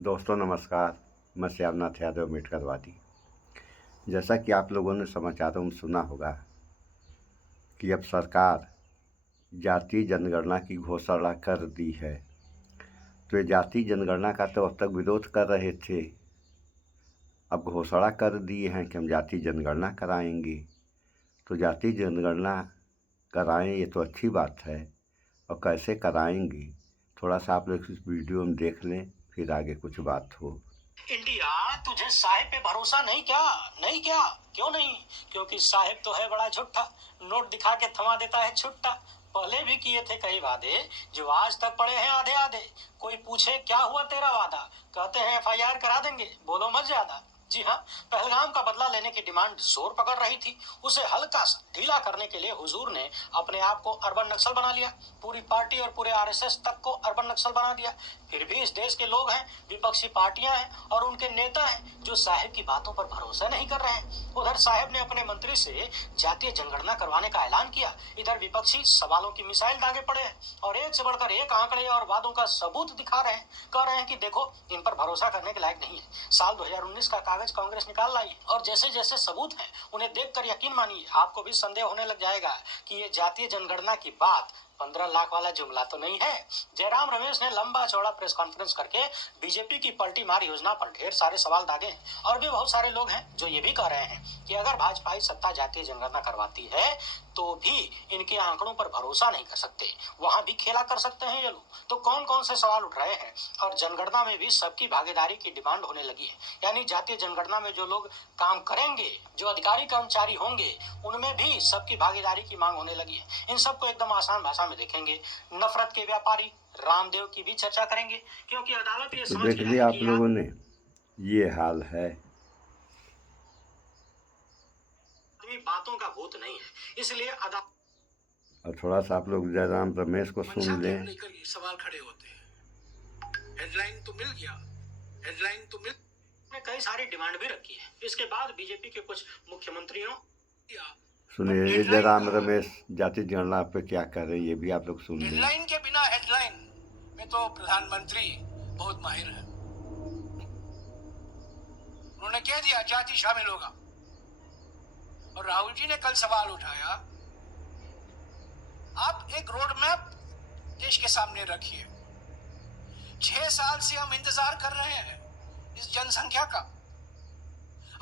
दोस्तों नमस्कार। मैं श्यामनाथ यादव मेटकरवादी। जैसा कि आप लोगों ने समाचारों में सुना होगा कि अब सरकार जातीय जनगणना की घोषणा कर दी है। तो ये जातीय जनगणना का तो अब तक विरोध कर रहे थे, अब घोषणा कर दिए हैं कि हम जातीय जनगणना कराएंगे। तो जातीय जनगणना कराएं ये तो अच्छी बात है, और कैसे कराएंगे थोड़ा सा आप लोग इस वीडियो में देख लें, फिर आगे कुछ बात हो। इंडिया, तुझे साहेब पे भरोसा नहीं क्या? नहीं क्या? क्यों नहीं? क्योंकि साहेब तो है बड़ा झूठा, नोट दिखा के थमा देता है छुट्टा। पहले भी किए थे कई वादे जो आज तक पड़े हैं आधे आधे। कोई पूछे क्या हुआ तेरा वादा, कहते हैं एफआईआर करा देंगे, बोलो मत ज्यादा। जी हाँ, पहलगाम का बदला लेने की डिमांड जोर पकड़ रही थी। उसे हल्का सा ढीला करने के लिए हुजूर ने अपने आप को अर्बन नक्सल बना लिया, पूरी पार्टी और पूरे आरएसएस तक को अर्बन नक्सल बना दिया। फिर भी इस देश के लोग हैं, विपक्षी पार्टियां हैं और उनके नेता हैं जो साहेब की बातों पर भरोसा नहीं कर रहे हैं। उधर साहेब ने अपने मंत्री से जातीय जनगणना करवाने का ऐलान किया, इधर विपक्षी सवालों की मिसाइल दागे पड़े हैं और एक से बढ़कर एक आंकड़े और वादों का सबूत दिखा रहे हैं। कह रहे हैं कि देखो, इन पर भरोसा करने के लायक नहीं है। साल 2019 का कागज कांग्रेस निकाल लाई और जैसे जैसे सबूत हैं उन्हें देखकर यकीन मानिए, आपको भी संदेह होने लग जाएगा कि ये जातीय जनगणना की बात 15 लाख वाला जुमला तो नहीं है। जयराम रमेश ने लंबा चौड़ा प्रेस कॉन्फ्रेंस करके बीजेपी की पलटी मार योजना पर ढेर सारे सवाल दागे हैं। और भी बहुत सारे लोग हैं जो ये भी कह रहे हैं कि अगर भाजपाई सत्ता जातीय जनगणना करवाती है तो भी इनके आंकड़ों पर भरोसा नहीं कर सकते, वहां भी खेला कर सकते हैं ये लोग। तो कौन कौन से सवाल उठ रहे हैं, और जनगणना में भी सबकी भागीदारी की डिमांड होने लगी है। यानी जातीय जनगणना में जो लोग काम करेंगे, जो अधिकारी कर्मचारी होंगे, उनमें भी सबकी भागीदारी की मांग होने लगी है। इन सबको एकदम आसान भाषा में देखेंगे। नफरत के व्यापारी रामदेव की भी चर्चा करेंगे, क्योंकि अदालत ये तो समझ देख गया लिया है आप कि लोगों ने, ये हाल है। आदमी बातों का भूत नहीं है, इसलिए अदालत और थोड़ा सा आप लोग जयराम रमेश को सुन लें। लेकर सवाल खड़े होते हैं। हेडलाइन तो मिल गया, हेडलाइन तो मिल ने कई सारी डिमांड भी रखी है। इसके बाद बीजेपी के कुछ मुख्यमंत्रियों सुनिए ये जयराम रमेश जाति जनगणना पे क्या कर रहे हैं, ये भी आप लोग सुन लें। हेडलाइन के बिना हेडलाइन में तो प्रधानमंत्री बहुत माहिर है। उन्होंने कह दिया जाति शामिल होगा, और राहुल जी ने कल सवाल उठाया, आप एक रोड मैप देश के सामने रखिए। 6 साल से हम इंतजार कर रहे हैं इस जनसंख्या का।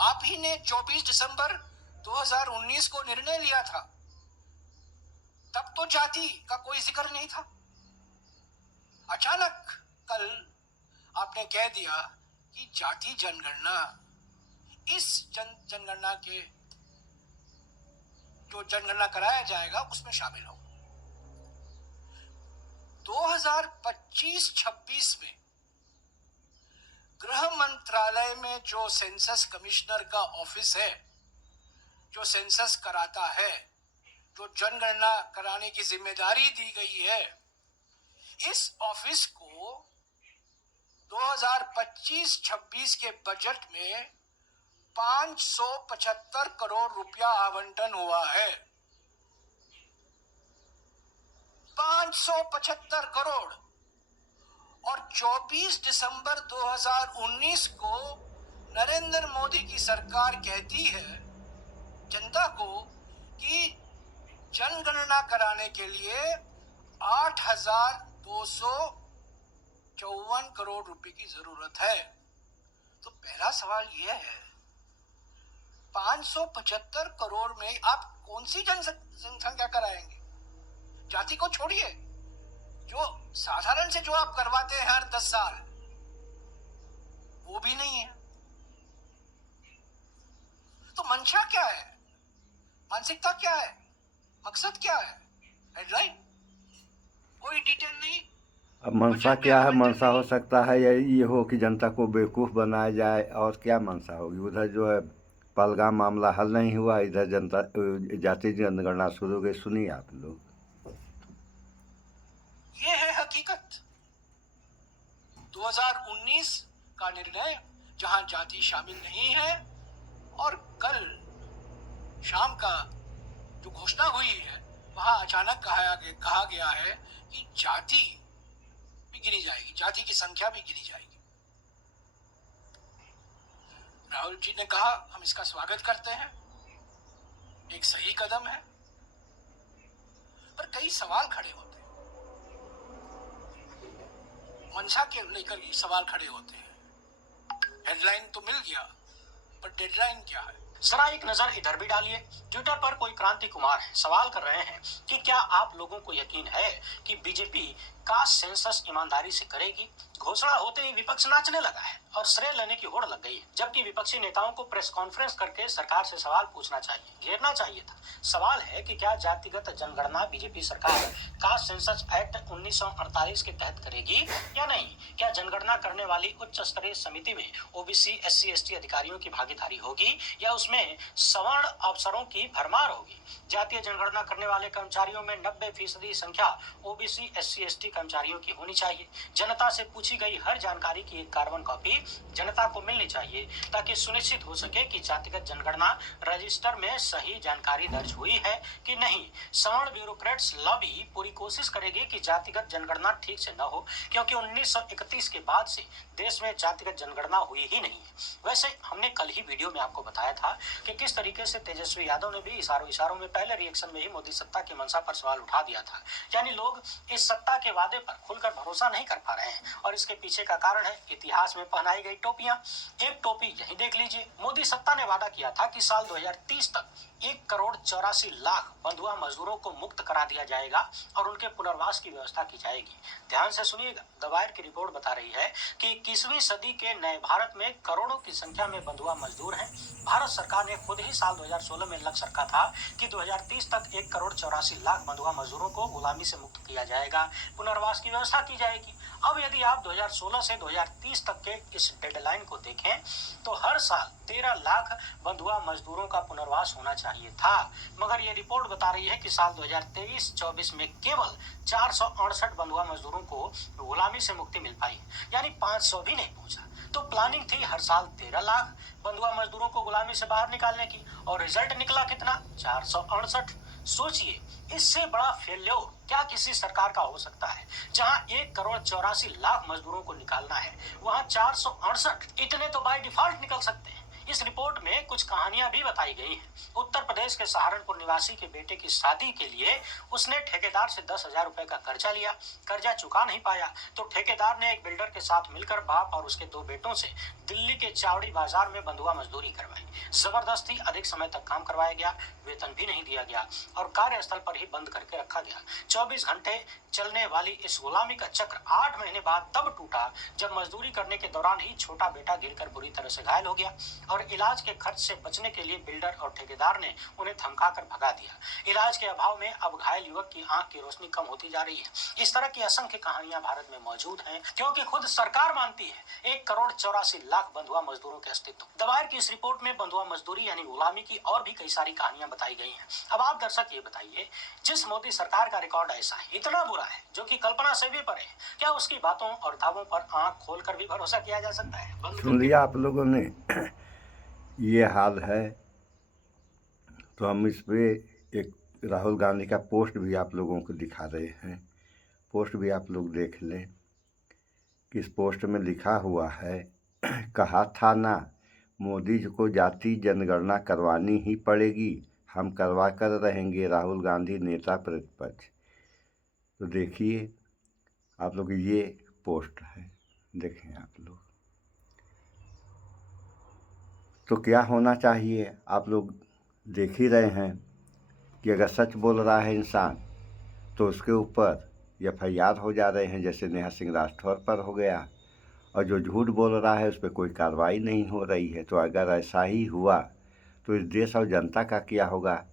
आप ही ने 24 दिसंबर 2019 को निर्णय लिया था, तब तो जाति का कोई जिक्र नहीं था। अचानक कल आपने कह दिया कि जाति जनगणना इस जनगणना के जो जनगणना कराया जाएगा उसमें शामिल हो। 2025-26 में गृह मंत्रालय में जो सेंसस कमिश्नर का ऑफिस है, जो सेंसस कराता है, जो जनगणना कराने की जिम्मेदारी दी गई है, इस ऑफिस को 2025-26 के बजट में 575 करोड़ रुपया आवंटन हुआ है। 575 करोड़। और 24 दिसंबर 2019 को नरेंद्र मोदी की सरकार कहती है जनता को कि जनगणना कराने के लिए 8,254 करोड़ रुपए की जरूरत है। तो पहला सवाल यह है, 575 करोड़ में आप कौन सी जनसंख्या कराएंगे? जाति को छोड़िए, जो साधारण से जो आप करवाते हैं हर 10 साल, वो भी नहीं है। तो मंशा क्या है, मानसिकता क्या है, मकसद क्या है? हेडलाइन कोई डिटेल नहीं। अब मनसा क्या है? मनसा हो सकता है ये हो कि जनता को बेवकूफ़ बनाया जाए, और क्या मनसा होगी। उधर जो है पहलगाम मामला हल नहीं हुआ, इधर जनता जाति जनगणना शुरू हो गई। सुनिए आप लोग। ये है हकीकत। 2019 का निर्णय जहां जाति शामिल नहीं है, और कल शाम का जो घोषणा हुई है वहां अचानक कहा गया है कि जाति भी गिनी जाएगी, जाति की संख्या भी गिनी जाएगी। राहुल जी ने कहा, हम इसका स्वागत करते हैं, एक सही कदम है, पर कई सवाल खड़े होते हैं। मंशा के लेकर ये सवाल खड़े होते हैं। हेडलाइन तो मिल गया, पर डेडलाइन क्या है? जरा एक नजर इधर भी डालिए। ट्विटर पर कोई क्रांति कुमार सवाल कर रहे हैं कि क्या आप लोगों को यकीन है कि बीजेपी कास्ट सेंसस ईमानदारी से करेगी? घोषणा होते ही विपक्ष नाचने लगा है और श्रेय लेने की होड़ लग गई है, जबकि विपक्षी नेताओं को प्रेस कॉन्फ्रेंस करके सरकार से सवाल पूछना चाहिए, घेरना चाहिए था। सवाल है कि क्या जातिगत जनगणना बीजेपी सरकार कास्ट सेंसस एक्ट 1948 के तहत करेगी या नहीं? क्या जनगणना करने वाली उच्च स्तरीय समिति में ओबीसी, एससी, एसटी अधिकारियों की भागीदारी होगी या उसमें सवर्ण अफसरों की भरमार होगी? जातीय जनगणना करने वाले कर्मचारियों में 90% संख्या ओबीसी, एससी, एसटी कर्मचारियों की होनी चाहिए। जनता से पूछी गई हर जानकारी की एक कार्बन कॉपी जनता को मिलनी चाहिए ताकि सुनिश्चित हो सके कि जातिगत जनगणना रजिस्टर में सही जानकारी दर्ज हुई है कि नहीं। सवर्ण ब्यूरोक्रेट्स लॉबी पूरी कोशिश करेगी कि जातिगत जनगणना ठीक से न हो, क्योंकि 1931 के बाद से देश में जातिगत जनगणना हुई ही नहीं है। वैसे हमने कल ही वीडियो में आपको बताया था कि किस तरीके से तेजस्वी यादव ने भी इशारों में पहले रिएक्शन में ही मोदी सत्ता की मंशा पर सवाल उठा दिया था। यानी लोग इस सत्ता के वादे पर खुलकर भरोसा नहीं कर पा रहे हैं और इसके पीछे का कारण है इतिहास में पहनाई गई टोपियां। एक टोपी यही देख लीजिए। मोदी सत्ता ने वादा किया था कि साल 2030 तक 1,84,00,000 बंधुआ मजदूरों को मुक्त करा दिया जाएगा और उनके पुनर्वास की व्यवस्था की जाएगी। ध्यान से सुनिएगा, द वायर की रिपोर्ट बता रही है कि 21वीं सदी के नए भारत में करोड़ों की संख्या में बंधुआ मजदूर हैं। भारत सरकार ने खुद ही साल 2016 में लक्ष्य रखा था कि 2030 तक 1,84,00,000 बंधुआ मजदूरों को गुलामी से मुक्त किया जाएगा, पुनर्वास की व्यवस्था की जाएगी। अब यदि आप 2016 से 2030 तक के इस डेडलाइन को देखें तो हर साल 13 लाख बंधुआ मजदूरों का पुनर्वास होना चाहिए था, मगर ये रिपोर्ट बता रही है कि साल 2023-24 में केवल 468 बंधुआ मजदूरों को गुलामी से मुक्ति मिल पाई, यानी 500 भी नहीं पहुंचा। तो प्लानिंग थी हर साल 13 लाख बंधुआ मजदूरों को गुलामी से बाहर निकालने की, और रिजल्ट निकला कितना? 468। सोचिए, इससे बड़ा फेल्योर क्या किसी सरकार का हो सकता है? जहां 1,84,00,000 मजदूरों को निकालना है, वहां 468। इतने तो बाय डिफॉल्ट निकल सकते हैं। इस रिपोर्ट में कुछ कहानियां भी बताई गई हैं। उत्तर प्रदेश के सहारनपुर निवासी के बेटे की शादी के लिए उसने ठेकेदार से 10,000 रुपए का कर्जा लिया। कर्जा चुका नहीं पाया तो ठेकेदार ने एक बिल्डर के साथ मिलकर बाप और उसके 2 बेटों से दिल्ली के चावड़ी बाजार में बंधुआ मजदूरी करवाई। जबरदस्ती अधिक समय तक काम करवाया गया, वेतन भी नहीं दिया गया और कार्यस्थल पर ही बंद करके रखा गया। 24 घंटे चलने वाली इस गुलामी का चक्र 8 महीने बाद तब टूटा जब मजदूरी करने के दौरान ही छोटा बेटा गिरकर बुरी तरह से घायल हो गया और इलाज के खर्च से बचने के लिए बिल्डर और ठेकेदार ने उन्हें धमकाकर भगा दिया। इलाज के अभाव में अब घायल युवक की आंख की रोशनी कम होती जा रही है। इस तरह की असंख्य कहानियां भारत में मौजूद हैं, क्योंकि खुद सरकार मानती है 1,84,00,000 बंधुआ मजदूरों के अस्तित्व। द वायर की इस रिपोर्ट में बंधुआ मजदूरी यानी गुलामी की और भी कई सारी कहानियां बताई गई हैं। अब आप दर्शक ये बताइए, जिस मोदी सरकार का रिकॉर्ड ऐसा है, इतना बुरा है, जो कि कल्पना से भी परे है, क्या उसकी बातों और दावों पर आंख खोलकर भी भरोसा किया जा सकता है? सुन लिया आप लोगों ने। ये हाल है तो हम इस पे एक राहुल गांधी का पोस्ट भी आप लोगों को दिखा रहे हैं। पोस्ट भी आप लोग देख लें कि इस पोस्ट में लिखा हुआ है, कहा था ना मोदी जी को जाति जनगणना करवानी ही पड़ेगी, हम करवा कर रहेंगे, राहुल गांधी नेता प्रतिपक्ष। तो देखिए आप लोग, ये पोस्ट है, देखें आप लोग। तो क्या होना चाहिए आप लोग देख ही रहे हैं कि अगर सच बोल रहा है इंसान तो उसके ऊपर FIR हो जा रहे हैं, जैसे नेहा सिंह राठौर पर हो गया, और जो झूठ बोल रहा है उस पर कोई कार्रवाई नहीं हो रही है। तो अगर ऐसा ही हुआ तो इस देश और जनता का क्या होगा?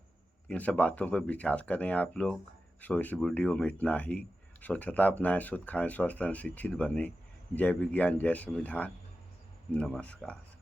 इन सब बातों पर विचार करें आप लोग। सो इस वीडियो में इतना ही। स्वच्छता अपनाएं, शुद्ध खाएं, स्वस्थ रहें, शिक्षित बने। जय विज्ञान, जय संविधान। नमस्कार।